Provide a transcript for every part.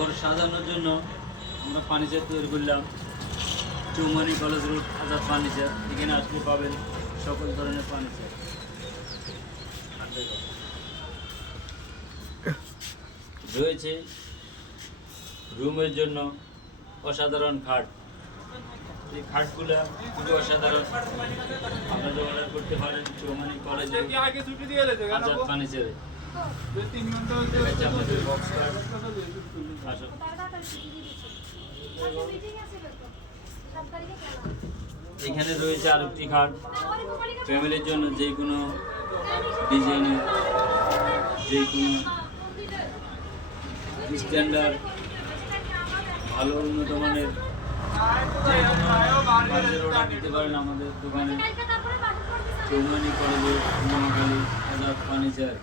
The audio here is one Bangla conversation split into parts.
ঘর সাজানোর জন্য আমরা ফার্নিচার তৈরি করলাম। চৌমানি কলেজ রোড আজাদ ফার্নিচার, এখানে আসলে পাবেন সকল ধরনের ফার্নিচার। রয়েছে রুমের জন্য অসাধারণ খাট। এই খাটগুলো খুবই অসাধারণ, আপনারা অর্ডার করতে পারেন চৌমানি কলেজ আজাদ ফার্নিচারে। দেখাচ্ছে আপনাদের বক্স খাট। আসো। এখানে রয়েছে আরেকটি খাট, ফ্যামিলির জন্য যে কোনো ডিজাইনের, যে কোনো স্ট্যান্ডার্ড ভালো উন্নত মানের যে কোনো কাজের অর্ডার দিতে পারেন আমাদের দোকানে। চৌমানি কলেজের নোয়াখালী আজাদ ফার্নিচার।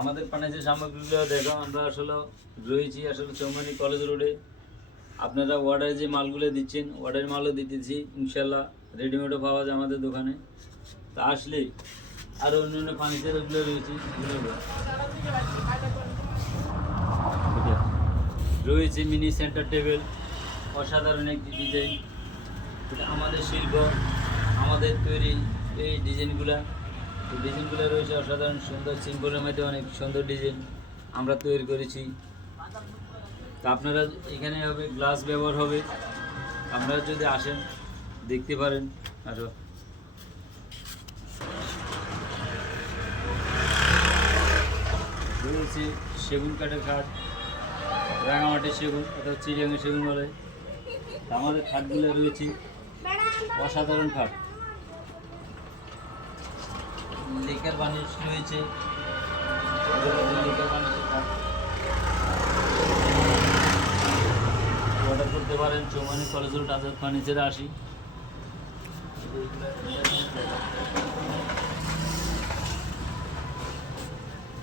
আমাদের ফার্নিচার সামগ্রীগুলো দেখো, আমরা আসলে রয়েছি চৌমানি কলেজ রোডে। আপনারা অর্ডারে যে মালগুলো দিচ্ছেন, অর্ডারের মালও দিতেছি ইনশাল্লাহ, রেডিমেডও পাওয়া যায় আমাদের দোকানে। তা আসলে আরও অন্যান্য ফার্নিচারগুলো রয়েছে, রয়েছে মিনি সেন্টার টেবিল, অসাধারণ একটি ডিজাইন। এটা আমাদের শিল্প, আমাদের তৈরি এই ডিজাইনগুলো রয়েছে অসাধারণ সুন্দর, সিম্পলের মধ্যে অনেক সুন্দর ডিজাইন আমরা তৈরি করেছি। তা আপনারা এখানে হবে গ্লাস ব্যবহার হবে, আপনারা যদি আসেন দেখতে পারেন। আসো। রয়েছে সেগুন কাঠের খাট, রাঙামাটির সেগুন, অর্থাৎ চিড়িয়াঙ্গের সেগুন বলে। আমাদের খাটগুলো রয়েছে অসাধারণ খাট। লেকার বানিশ রয়েছে, লেকার বানিশের খাট অর্ডার করতে পারেন চৌমানি কলেজ রোড আজাদ ফার্নিচারে আসি।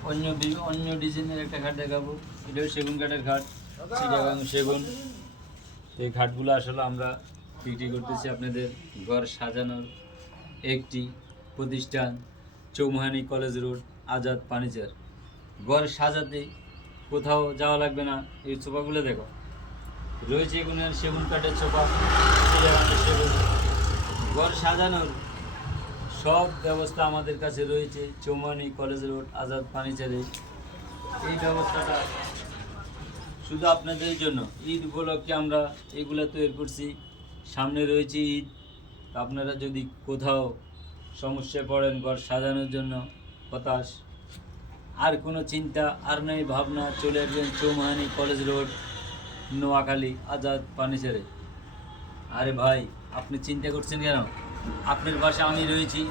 অন্য ডিজাইনের একটা খাট দেখাবো, এটাও সেগুন কাঠের খাট, চিটাগাং সেগুন। এই খাটগুলো আসলে আমরা বিক্রি করতেছি আপনাদের ঘর সাজানোর একটি প্রতিষ্ঠান, চৌমানি কলেজ রোড আজাদ ফার্নিচার। ঘর সাজাতে কোথাও যাওয়া লাগবে না। এই সোফাগুলো দেখো, রয়েছে এগুলো সেগুন কাঠের সোফা, চিটাগাংয়ের সেগুন। ঘর সাজানোর সব ব্যবস্থা আমাদের কাছে রয়েছে চৌমানি কলেজ রোড আজাদ ফার্নিচারে। এই ব্যবস্থাটা শুধু আপনাদের জন্য, ঈদ উপলক্ষে আমরা এগুলো তৈরি করছি। সামনে রয়েছে ঈদ, আপনারা যদি কোথাও সমস্যায় পড়েন ঘর সাজানোর জন্য, হতাশ, আর কোনো চিন্তা আর নেই ভাবনা, চলে আসবেন চৌমানি কলেজ রোড নোয়াখালী আজাদ ফার্নিচারে। আরে ভাই, আপনি চিন্তা করছেন কেন? আপনার পাশে আমি রয়েছি।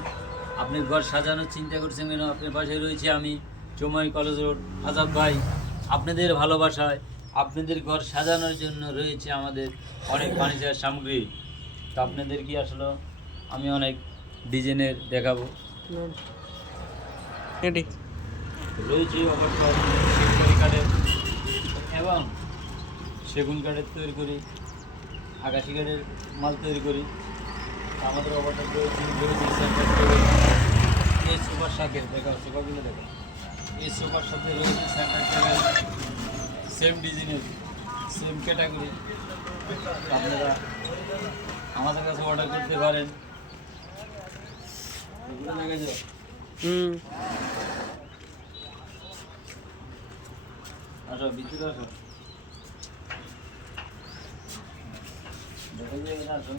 আপনি ঘর সাজানোর চিন্তা করছেন কেন? আপনার পাশে রয়েছি আমি, চৌমানি কলেজ রোড আজাদ ভাই। আপনাদের ভালোবাসায়, আপনাদের ঘর সাজানোর জন্য রয়েছে আমাদের অনেক ফার্নিচার সামগ্রী। তো আপনাদের কি আসলে আমি অনেক ডিজাইনের দেখাবো। রয়েছে ওভারটপ সেগুন কাঠের এবং সেগুন কাঠের তৈরি করি, আকাশি কাঠের মাল তৈরি করি। আমাদের ওভারটপ রয়েছে সেন্টার টেবিল। এই সোফার সাথে দেখো, সোফাগুলো দেখো, এই সোফার সাথে রয়েছে সেন্টার টেবিল, সেম ডিজাইনের, সেম ক্যাটাগরি। আপনারা আমাদের কাছে অর্ডার করতে পারেন। আসো ভিতরে আসো, আসো।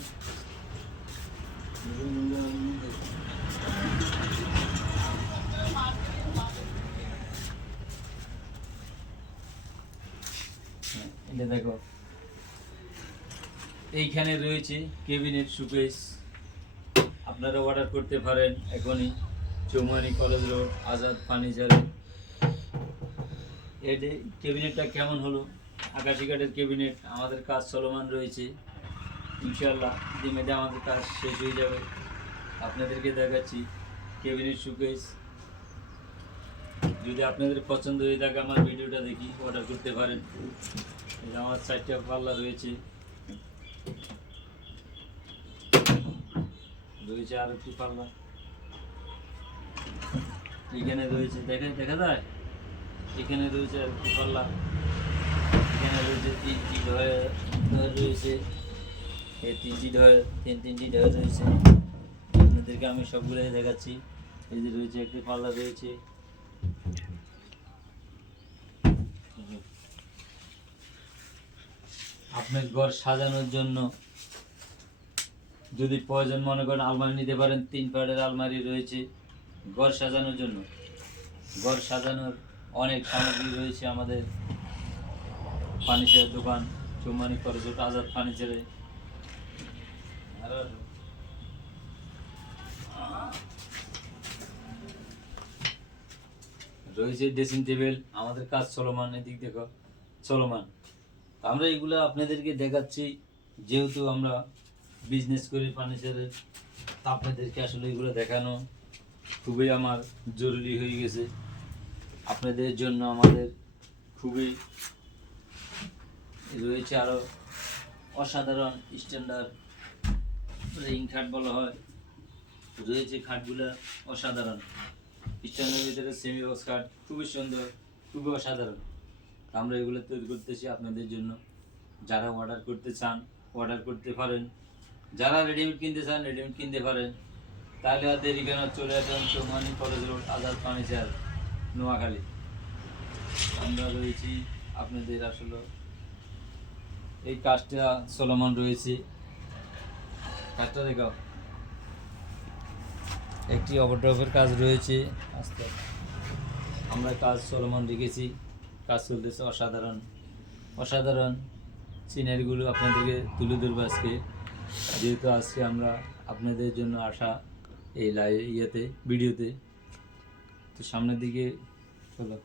এটা দেখো, এইখানে রয়েছে কেবিনেট শোকেস। আপনারা অর্ডার করতে পারেন এখনই চৌমানি কলেজ রোড আজাদ ফার্নিচারে। এই ক্যাবিনেটটা কেমন হলো? আকাশি কাঠের ক্যাবিনেট, আমাদের কাজ চলমান রয়েছে। ইনশাল্লাহ দিনে আমাদের কাজ শেষ হয়ে যাবে। আপনাদেরকে দেখাচ্ছি ক্যাবিনেট শোকেস। যদি আপনাদের পছন্দ হয়ে থাকে আমার ভিডিওটা দেখি অর্ডার করতে পারেন। আমার 4টা পাল্লা রয়েছে, আর একটি পাল্লা এখানে রয়েছে, দেখা যায় এখানে রয়েছে আর কি পাল্লা, এখানে রয়েছে 3টি ঢয়ের রয়েছে, এই 3টি ঢয়ের তিনটি ঢয়ের রয়েছে। আপনাদেরকে আমি সবগুলোই দেখাচ্ছি। এই যে রয়েছে একটি পাল্লা রয়েছে, আপনার ঘর সাজানোর জন্য যদি প্রয়োজন মনে করেন আলমারি নিতে পারেন। 3 পাটের আলমারি রয়েছে ঘর সাজানোর জন্য। ঘর সাজানোর অনেক সামগ্রী রয়েছে আমাদের ফার্নিচারের দোকান চৌমানি করজোট আজাদ ফার্নিচারে। রয়েছে ড্রেসিং টেবিল, আমাদের কাজ চলমান, এদিক দেখো চলমান। আমরা এগুলো আপনাদেরকে দেখাচ্ছি, যেহেতু আমরা বিজনেস করি ফার্নিচারের, তা আপনাদেরকে আসলে এগুলো দেখানো খুবই আমার জরুরি হয়ে গেছে। আপনাদের জন্য আমাদের খুবই রয়েছে আরও অসাধারণ স্ট্যান্ডার্ড রিং খাট বলা হয়, রয়েছে খাটগুলো অসাধারণ স্ট্যান্ডার্ডের ভিতরে সেমি বক্স খাট, খুবই সুন্দর, খুবই অসাধারণ। আমরা এগুলো তৈরি করতেছি আপনাদের জন্য। যারা অর্ডার করতে চান অর্ডার করতে পারেন, যারা রেডিমেড কিনতে চান রেডিমেড কিনতে পারেন। তাহলে আর দেরি কেন, চলে আসেন Choumuhani college road Azad furniture Noakhali. আমরা রয়েছি আপনাদের আসলে এই কাজটা চলমান রয়েছে। কাজটা দেখাও, একটি ওভারড্রপের কাজ রয়েছে, আস্তে আমরা কাজ চলমান রেখেছি, কাজ চলতেছে অসাধারণ অসাধারণ সিনারিগুলো আপনাদেরকে তুলে ধরবো আজকে। যেহেতু আজকে আমরা আপনাদের জন্য আসা এই ইয়েতে ভিডিওতে, তো সামনের দিকে চলো।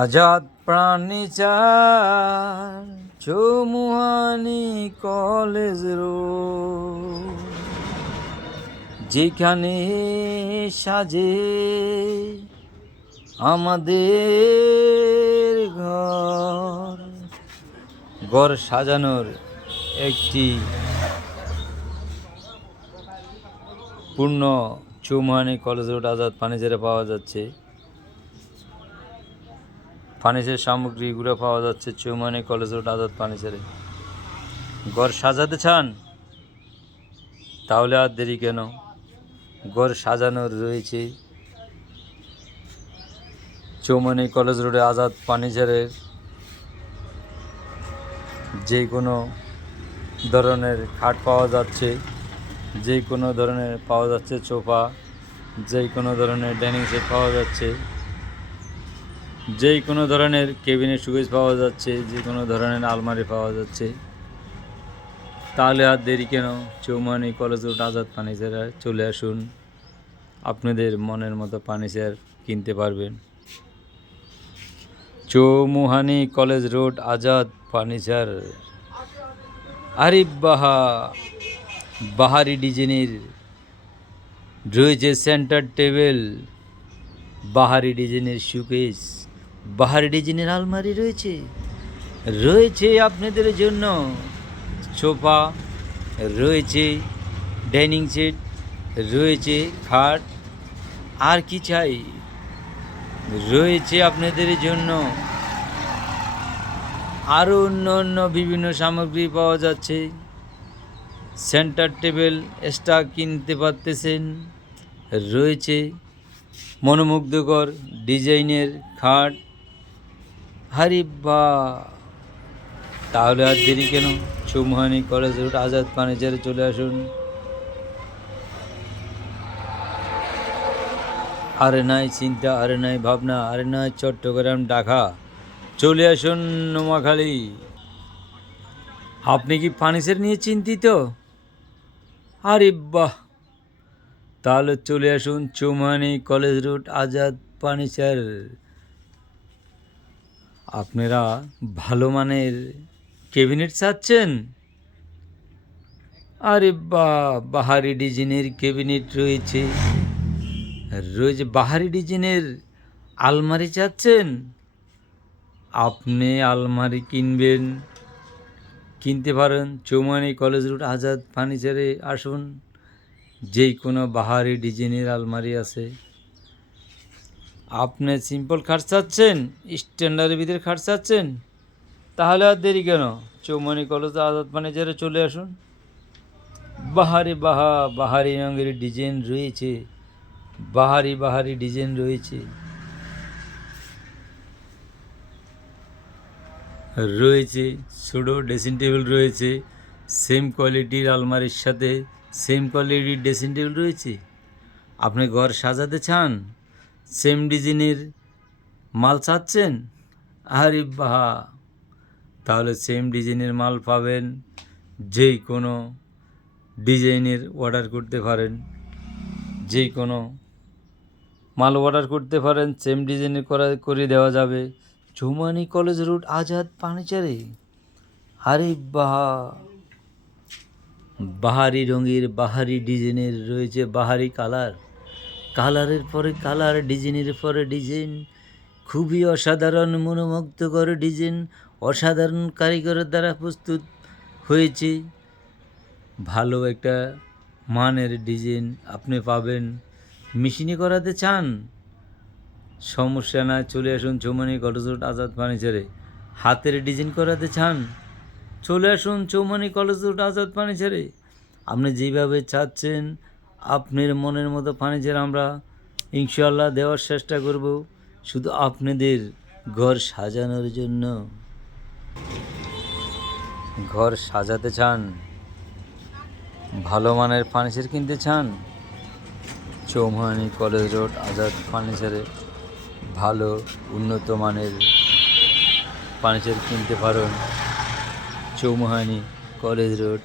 আজাদ ফার্নিচার চৌমুহানি কলেজ রোড, যেখানে সাজে আমাদের ঘর সাজানোর একটি পূর্ণ চৌমুহানি কলেজ রোড আজাদ ফার্নিচারে পাওয়া যাচ্ছে। ফার্নিচার সামগ্রীগুলো পাওয়া যাচ্ছে চৌমুহানি কলেজ রোড আজাদ ফার্নিচারে। ঘর সাজাতে চান? তাহলে আর দেরি কেন, ঘর সাজানোর রয়েছে চৌমুহানি কলেজ রোডে আজাদ ফার্নিচারের যে কোনো ধরনের খাট পাওয়া যাচ্ছে, যে কোনো ধরনের পাওয়া যাচ্ছে সোফা, যে কোনো ধরনের ডাইনিং সেট পাওয়া যাচ্ছে, যে কোনো ধরনের কেবিনেট শোকেস পাওয়া যাচ্ছে, যে কোনো ধরনের আলমারি পাওয়া যাচ্ছে। তাহলে আর দেরি কেন, চৌমুহানি কলেজ রোড আজাদ ফার্নিচারে চলে আসুন, আপনাদের মনের মতো ফার্নিচার কিনতে পারবেন। চৌমুহানি কলেজ রোড আজাদ ফার্নিচার। আরে বাহারি ডিজাইনের রয়েছে সেন্টার টেবিল, বাহারি ডিজাইনের শোকেস, বাহারি ডিজাইনের আলমারি রয়েছে আপনাদের জন্য সোফা, রয়েছে ডাইনিং সেট, রয়েছে খাট, আর কি চাই, রয়েছে আপনাদের জন্য আরও অন্য বিভিন্ন সামগ্রী পাওয়া যাচ্ছে। সেন্টার টেবিল এক্সট্রা কিনতে পারতেছেন, রয়েছে মনোমুগ্ধকর ডিজাইনের খাট। আরে তাহলে আর দেরি কেন, চৌমুহানি কলেজ রোড আজাদ ফার্নিচারে চলে আসুন। আরে নাই চিন্তা, আরে নাই ভাবনা, আরে নাই চট্টগ্রাম ঢাকা, চলে আসুন নোয়াখালী। আপনি কি ফার্নিচার নিয়ে চিন্তিত? আরে তাহলে চলে আসুন চৌমুহানি কলেজ রোড আজাদ ফার্নিচার। আপনারা ভালো মানের ক্যাবিনেট চাচ্ছেন? আরে বাহারি ডিজাইনের ক্যাবিনেট রয়েছে, বাহারি ডিজাইনের আলমারি চাচ্ছেন? আপনি আলমারি কিনতে পারেন চৌমুহানি কলেজ রোড আজাদ ফার্নিচারে আসুন। যে কোনো বাহারি ডিজাইনের আলমারি আছে। আপনি সিম্পল খাট চাচ্ছেন, স্ট্যান্ডার্ডের ভিতরে খাট চাচ্ছেন? তাহলে আর দেরি কেন, চৌমুহানি কলেজ আজাদ ফার্নিচারে চলে আসুন। বাহারি রঙের ডিজাইন রয়েছে, বাহারি ডিজাইন রয়েছে ছোটো ড্রেসিং টেবিল রয়েছে, সেম কোয়ালিটির আলমারির সাথে সেম কোয়ালিটির ড্রেসিং টেবিল রয়েছে। আপনি ঘর সাজাতে চান, সেম ডিজাইনের মাল চাচ্ছেন? আরে তাহলে সেম ডিজাইনের মাল পাবেন, যে কোনো ডিজাইনের অর্ডার করতে পারেন, যে কোনো মাল অর্ডার করতে পারেন, সেম ডিজাইনের করে দেওয়া যাবে চৌমুহানি কলেজ রোড আজাদ ফার্নিচারে। আরে বাহারি রঙের বাহারি ডিজাইনের রয়েছে, বাহারি কালারের পরে কালার, ডিজাইনের পরে ডিজাইন, খুবই অসাধারণ মনোমুগ্ধকর ডিজাইন, অসাধারণ কারিগরের দ্বারা প্রস্তুত হয়েছে। ভালো একটা মানের ডিজাইন আপনি পাবেন। মেশিনে করাতে চান? সমস্যা না, চলে আসুন চৌমুহানি কলেজ রোড আজাদ ফার্নিচারে। হাতের ডিজাইন করাতে চান? চলে আসুন চৌমুহানি কলেজ রোড আজাদ ফার্নিচারে। আপনি যেভাবে চাচ্ছেন আপনার মনের মতো ফার্নিচার আমরা ইনশাআল্লাহ দেওয়ার চেষ্টা করব, শুধু আপনাদের ঘর সাজানোর জন্য। ঘর সাজাতে চান, ভালো মানের ফার্নিচার কিনতে চান? চৌমুহানি কলেজ রোড আজাদ ফার্নিচারে ভালো উন্নত মানের ফার্নিচার কিনতে পারেন চৌমুহানি কলেজ রোড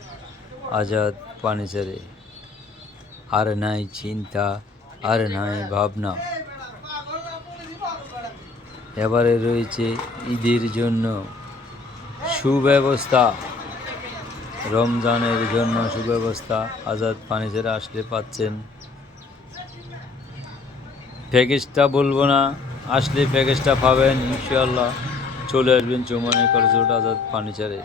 আজাদ ফার্নিচারে। আর নাই চিন্তা, আর নাই ভাবনা। এবারে রয়েছে ঈদের জন্য সুব্যবস্থা, রমজানের জন্য সুব্যবস্থা। আজাদ ফার্নিচারে আসলে পাচ্ছেন প্যাকেজটা বলবো না, আসলে প্যাকেজটা পাবেন ইনশাআল্লাহ। চলে আসবেন চৌমানি করজোট আজাদ ফার্নিচারে।